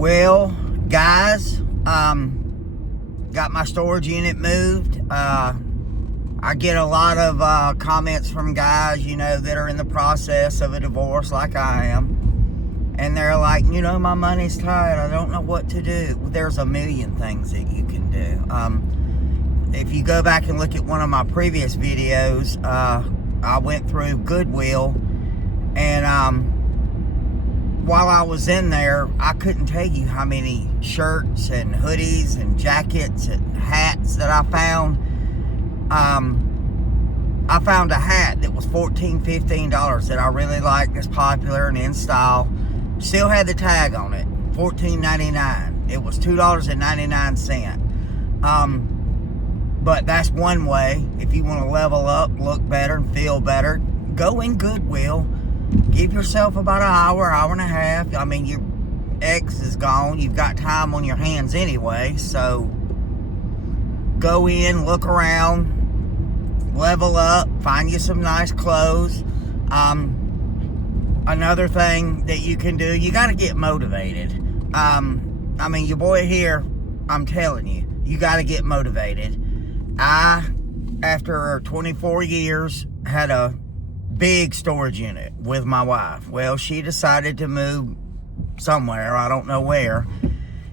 Well, guys, got my storage unit moved. I get a lot of comments from guys, that are in the process of a divorce like I am. And they're like, my money's tight. I don't know what to do. Well, there's a million things that you can do. If you go back and look at one of my previous videos, I went through Goodwill, and while I was in there, I couldn't tell you how many shirts and hoodies and jackets and hats that I found. I found a hat that was $14, $15 that I really liked, that's popular and in style. Still had the tag on it, $14.99. It was $2.99. But that's one way. If you want to level up, look better, and feel better, go in Goodwill. Give yourself about an hour and a half. I mean, your ex is gone. You've got time on your hands anyway. So go in, look around, level up, find you some nice clothes. Another thing that you can do, you got to get motivated. I mean, your boy here, I'm telling you, you got to get motivated. I, after 24 years, had a big storage unit with my wife. Well, she decided to move somewhere, I don't know where,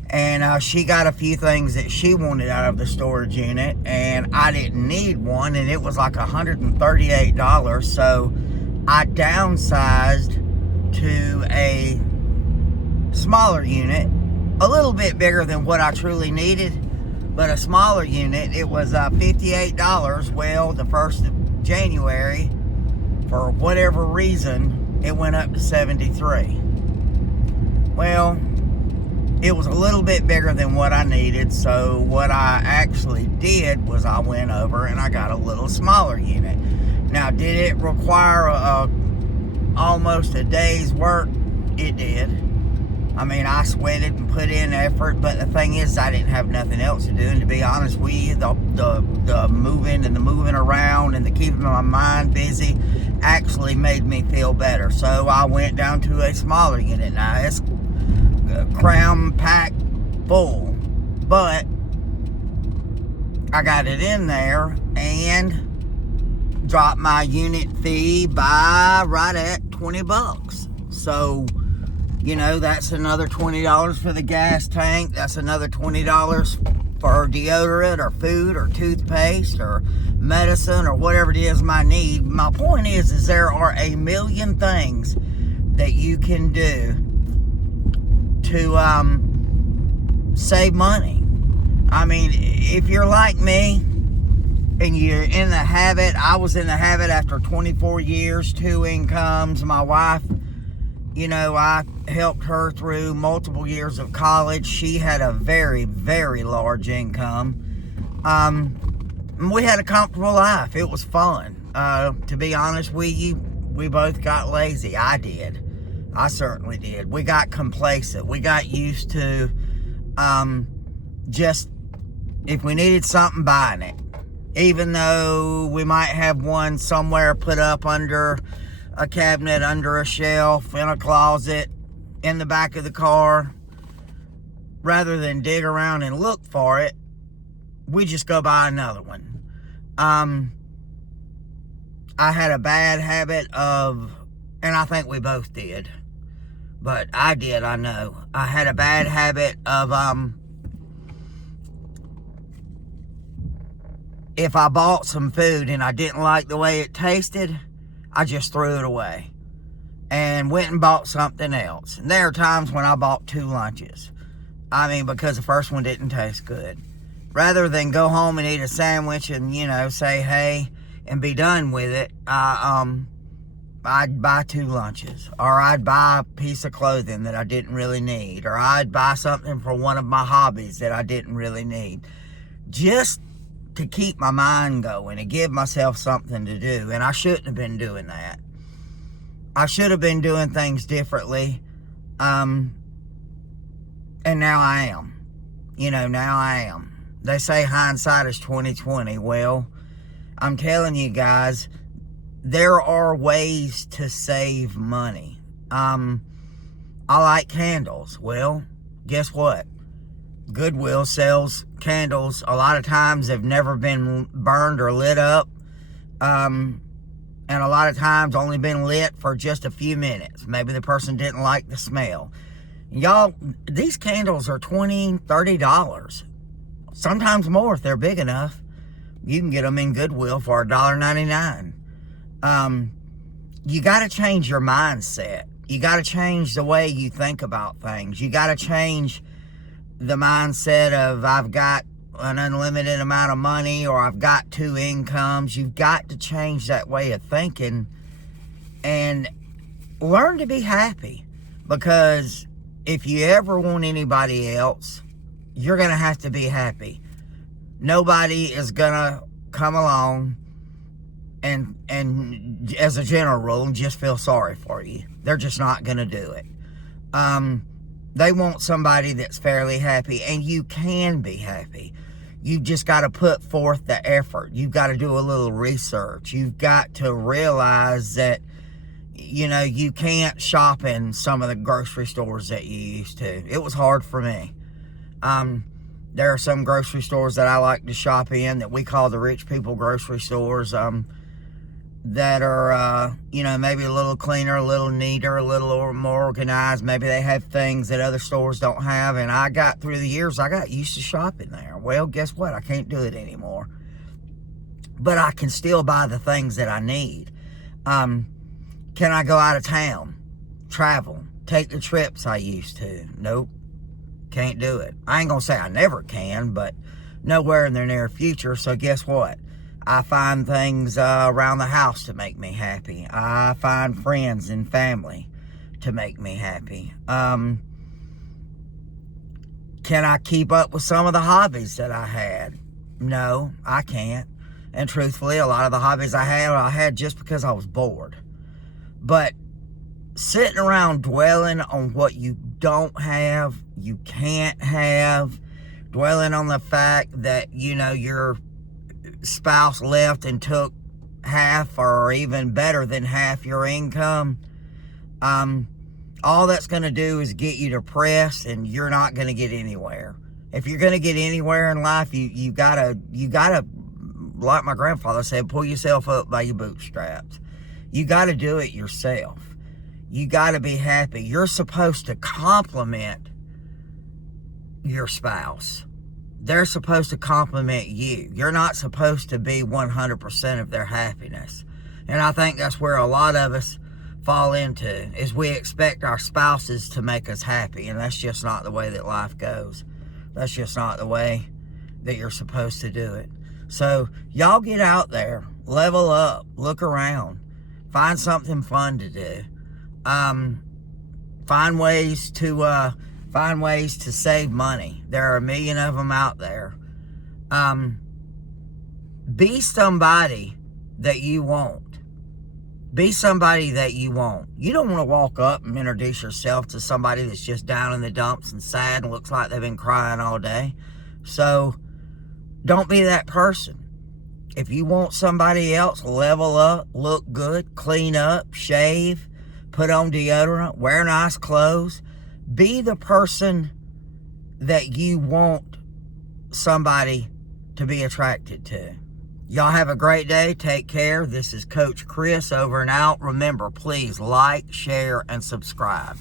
and she got a few things that she wanted out of the storage unit, and I didn't need one, and it was like $138, so I downsized to a smaller unit, a little bit bigger than what I truly needed, but a smaller unit. It was $58. Well, the 1st of January, for whatever reason, it went up to $73. Well, it was a little bit bigger than what I needed, so what I actually did was I went over and I got a little smaller unit. Now, did it require almost a day's work? It did. I mean, I sweated and put in effort, but the thing is, I didn't have nothing else to do, and to be honest with you, the moving and the moving around and the keeping my mind busy actually made me feel better. So I went down to a smaller unit. Now, it's cram packed full, but I got it in there and dropped my unit fee by right at 20 bucks. So, that's another $20 for the gas tank. That's another $20 for deodorant or food or toothpaste or medicine or whatever it is I need. My point is there are a million things that you can do to save money. I mean, if you're like me and you're in the habit, I was in the habit after 24 years, 2 incomes. My wife, I helped her through multiple years of college. She had a very, very large income. We had a comfortable life. It was fun. To be honest with you, we both got lazy. I did. I certainly did. We got complacent. We got used to just, if we needed something, buying it. Even though we might have one somewhere put up under a cabinet, under a shelf, in a closet, in the back of the car, rather than dig around and look for it, we just go buy another one. I had a bad habit of, and I think we both did, but I did, I know. I had a bad habit of, if I bought some food and I didn't like the way it tasted, I just threw it away and went and bought something else. And there are times when I bought 2 lunches. I mean, because the first one didn't taste good. Rather than go home and eat a sandwich and, say hey and be done with it, I'd buy 2 lunches. Or I'd buy a piece of clothing that I didn't really need. Or I'd buy something for one of my hobbies that I didn't really need. Just to keep my mind going and give myself something to do. And I shouldn't have been doing that. I should have been doing things differently. And now I am. Now I am. They say hindsight is 20/20. Well, I'm telling you guys, there are ways to save money. I like candles. Well, guess what? Goodwill sells candles. A lot of times they've never been burned or lit up. And a lot of times only been lit for just a few minutes. Maybe the person didn't like the smell. Y'all, these candles are $20, $30. Sometimes more if they're big enough. You can get them in Goodwill for $1.99. You got to change your mindset. You got to change the way you think about things. You got to change the mindset of I've got an unlimited amount of money or I've got 2 incomes. You've got to change that way of thinking and learn to be happy. Because if you ever want anybody else, you're going to have to be happy. Nobody is going to come along and as a general rule, just feel sorry for you. They're just not going to do it. They want somebody that's fairly happy, and you can be happy. You've just got to put forth the effort. You've got to do a little research. You've got to realize that, you know, you can't shop in some of the grocery stores that you used to. It was hard for me. There are some grocery stores that I like to shop in that we call the rich people grocery stores, that are, you know, maybe a little cleaner, a little neater, a little more organized. Maybe they have things that other stores don't have. And I got, through the years, I got used to shopping there. Well, guess what? I can't do it anymore. But I can still buy the things that I need. Can I go out of town? Travel? Take the trips I used to? Nope. Can't do it. I ain't gonna say I never can, but nowhere in the near future. So guess what? I find things around the house to make me happy. I find friends and family to make me happy. Can I keep up with some of the hobbies that I had? No, I can't. And truthfully, a lot of the hobbies I had just because I was bored. But sitting around dwelling on what you don't have, you can't have, dwelling on the fact that, you know, your spouse left and took half or even better than half your income, all that's going to do is get you depressed, and you're not going to get anywhere. If you're going to get anywhere in life, you gotta, like my grandfather said, pull yourself up by your bootstraps. You got to do it yourself. You got to be happy. You're supposed to compliment your spouse. They're supposed to compliment you. You're not supposed to be 100% of their happiness. And I think that's where a lot of us fall into, is we expect our spouses to make us happy. And that's just not the way that life goes. That's just not the way that you're supposed to do it. So y'all get out there, level up, look around, find something fun to do. Find ways to save money. There are a million of them out there. Be somebody that you want. Be somebody that you want. You don't want to walk up and introduce yourself to somebody that's just down in the dumps and sad and looks like they've been crying all day. So don't be that person. If you want somebody else, level up, look good, clean up, shave, put on deodorant, wear nice clothes. Be the person that you want somebody to be attracted to. Y'all have a great day. Take care. This is Coach Chris over and out. Remember, please like, share, and subscribe.